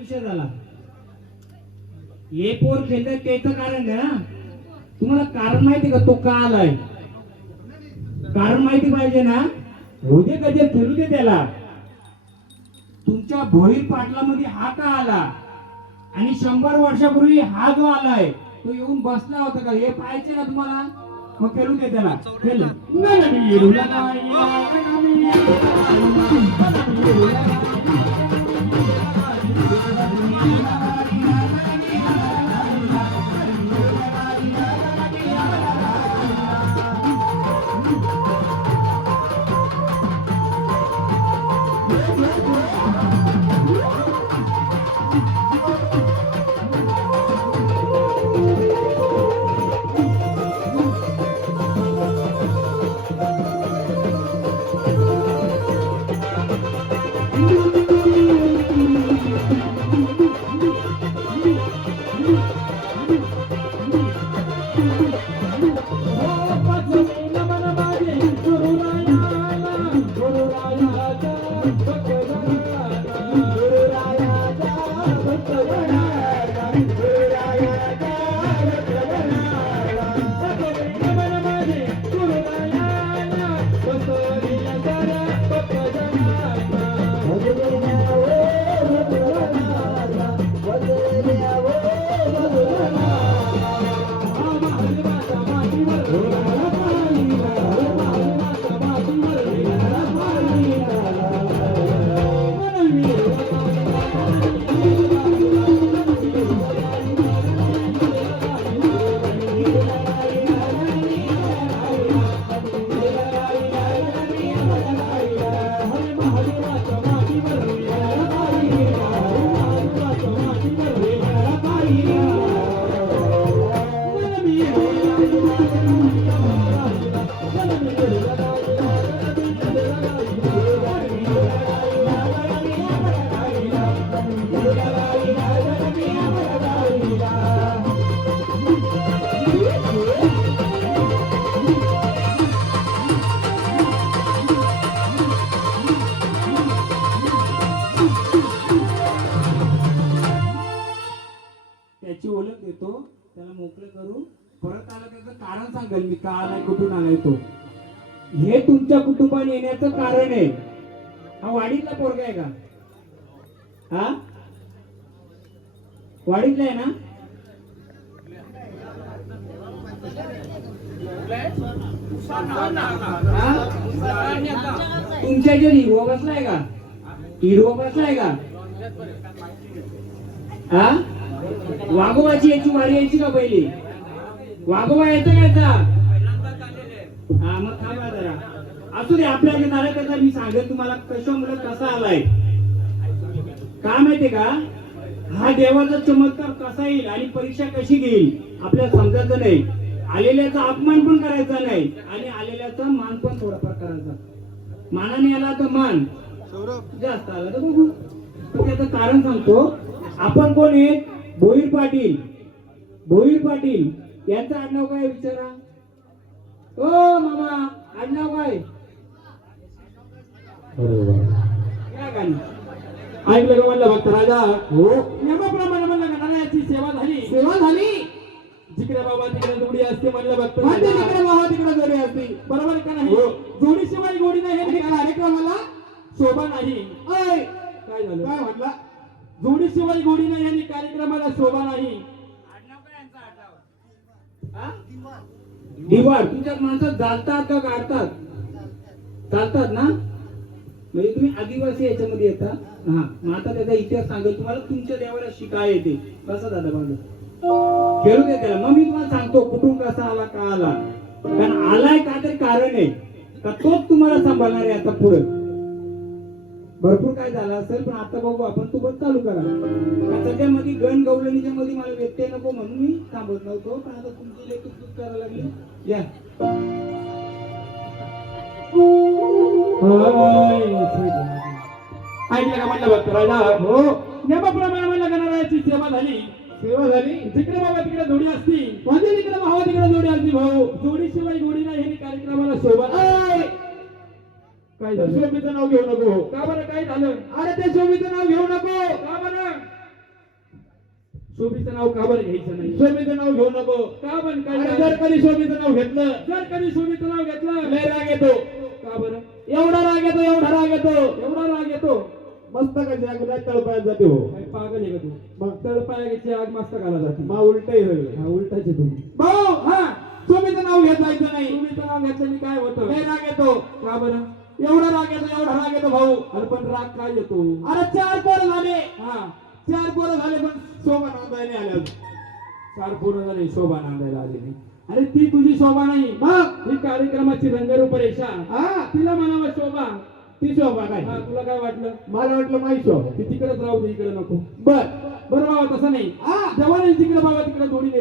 विषय झाला. हे पोर खेळत त्याचं कारण आहे ना. तुम्हाला कारण माहिती का तो का आलाय? कारण माहिती पाहिजे ना. होऊ दे कधी फिरू दे त्याला. तुमच्या भोईर पाटलामध्ये हा का आला आणि 100 वर्षापूर्वी हा जो आलाय तो येऊन बसला होता का हे पाहायचे ना तुम्हाला. मग खेळू दे त्याला. खेळ त्याची ओळख देतो. त्याला मोकळे करू. परत आला त्याचं कारण सांगेल मी का आलाय कुठून आलाय तो. हे तुमच्या कुटुंबात येण्याचं कारण आहे. हा वाडीतला पोरगा आहे का? हा वाडीतला आहे ना. तुमच्या जे हिरवा बसलाय का? हिरवा बसलाय का? हा वाघोबाची याची वारी यायची का पहिली? वाघोबा येतं का याचा? हा मग थांबा जरा. असू दे आपल्या नारळाचा मी सांगेल तुम्हाला कशामुळे कसा आलाय. का माहितीये का? हा देवाचा चमत्कार कसा येईल आणि परीक्षा कशी घेईल आपल्याला समजायचं नाही. आलेल्याचा अपमान पण करायचा नाही आणि आलेल्याचा मान पण थोडाफार करायचा. मानाने आला तर मान जास्त आला तर बघू. त्याचं कारण सांगतो. आपण कोण आहे? भोईर पाटील. भोईर पाटील यांचं आडनाव काय विचारा. ओ मामा आडनाव काय? ऐकलं का म्हणलं भक्त राजा? हो. नियमाप्रमाणे म्हणलं का नारायणाची सेवा झाली. सेवा झाली. जिकडे बाबा तिकडे जोडी असते म्हणलं भक्त. तिकडे बाबा तिकडे जोडी असते. बरोबर का नाही? जोडीशिवाय गोडी नाही हे कार्यक्रमाला शोभा नाही. काय झालं? काय म्हटलं? जोडीशिवाय गोडी नाही आणि कार्यक्रमाला शोभा नाही. दिवाळ तुमच्या माणसात चालतात का काढतात? चालतात ना. म्हणजे तुम्ही आदिवासी याच्यामध्ये येता. हा मग आता त्याचा इतिहास सांगेल तुम्हाला. तुमच्या देवाला शिकाय येते कसा दादा बाजू खेळू दे त्याला. मग मी तुम्हाला सांगतो कुठून कसा आला का आला. कारण आलाय का तरी कारण आहे का तोच तुम्हाला सांभाळणार आहे आता पुढे. भरपूर काय झालं असेल पण आता बघू आपण. तू बघ चालू करा. सध्या मध्ये गण गवळणीच्या मध्ये मला व्यत्यय नको म्हणून मी थांबत नव्हतो. पण आता तुमची लेखक करायला लागली. या ऐकलं का म्हणलं भक्त राजा? हो. नियमाप्रमाणे म्हणलं का नारायणाची सेवा झाली. सेवा झाली. जिकडे बाबा तिकडे जोडी असती. म्हणजे तिकडे भावा तिकडे जोडी असती. भाऊ जोडीशिवाय गोडी नाही हे कार्यक्रमाला शोभा. काय झालं? शोभेचं नाव घेऊ नको. का बरं काय झालं? अरे त्या शोभेचं नाव घेऊ नको. का बरं? शोभीचं नाव का बरं घ्यायचं नाही? शोभेचं नाव घेऊ नको. का पण काय आणि जर कधी शोभेचं नाव घेतलं जर कधी शोभीचं नाव घेतलं लय राग येतो. का बरं? एवढा राग येतो, एवढा राग येतो. एवढा राग येतो. मस्तकाची आग नाही तळपायात जाते हो. काय पागल आहे का तू? मग तळपायाची आग मस्तकाला जाते. मा उलटही सगळं. हा, उलटाचे तुम्ही. भाऊ हा शोभेचं नाव घेत जायचं नाही. शोभीचं नाव घेतल्याने काय होतं? लय राग येतो. का बरं? एवढा राग येतो, एवढा राग येतो भाऊ. अरे पण राग काय येतो? अरे 4 पोरं झाले. हा, 4 पोरं झाले पण शोभा नांदायला आल्या अजून. 4 पूर्ण झाले, शोभा नांदायला आली नाही. अरे ती तुझी शोभा नाही, मग ही कार्यक्रमाची रंगरूपरेषा. हा तिला म्हणावं शोभा. ती शोभा काय? हा, तुला काय वाटलं? मला वाटलं माही शोभा. ती तिकडेच राहू दे, इकडे नको. बर बरं बाबा, तसं नाही. हा जवान तिकडे बाबा, तिकडे जोडीने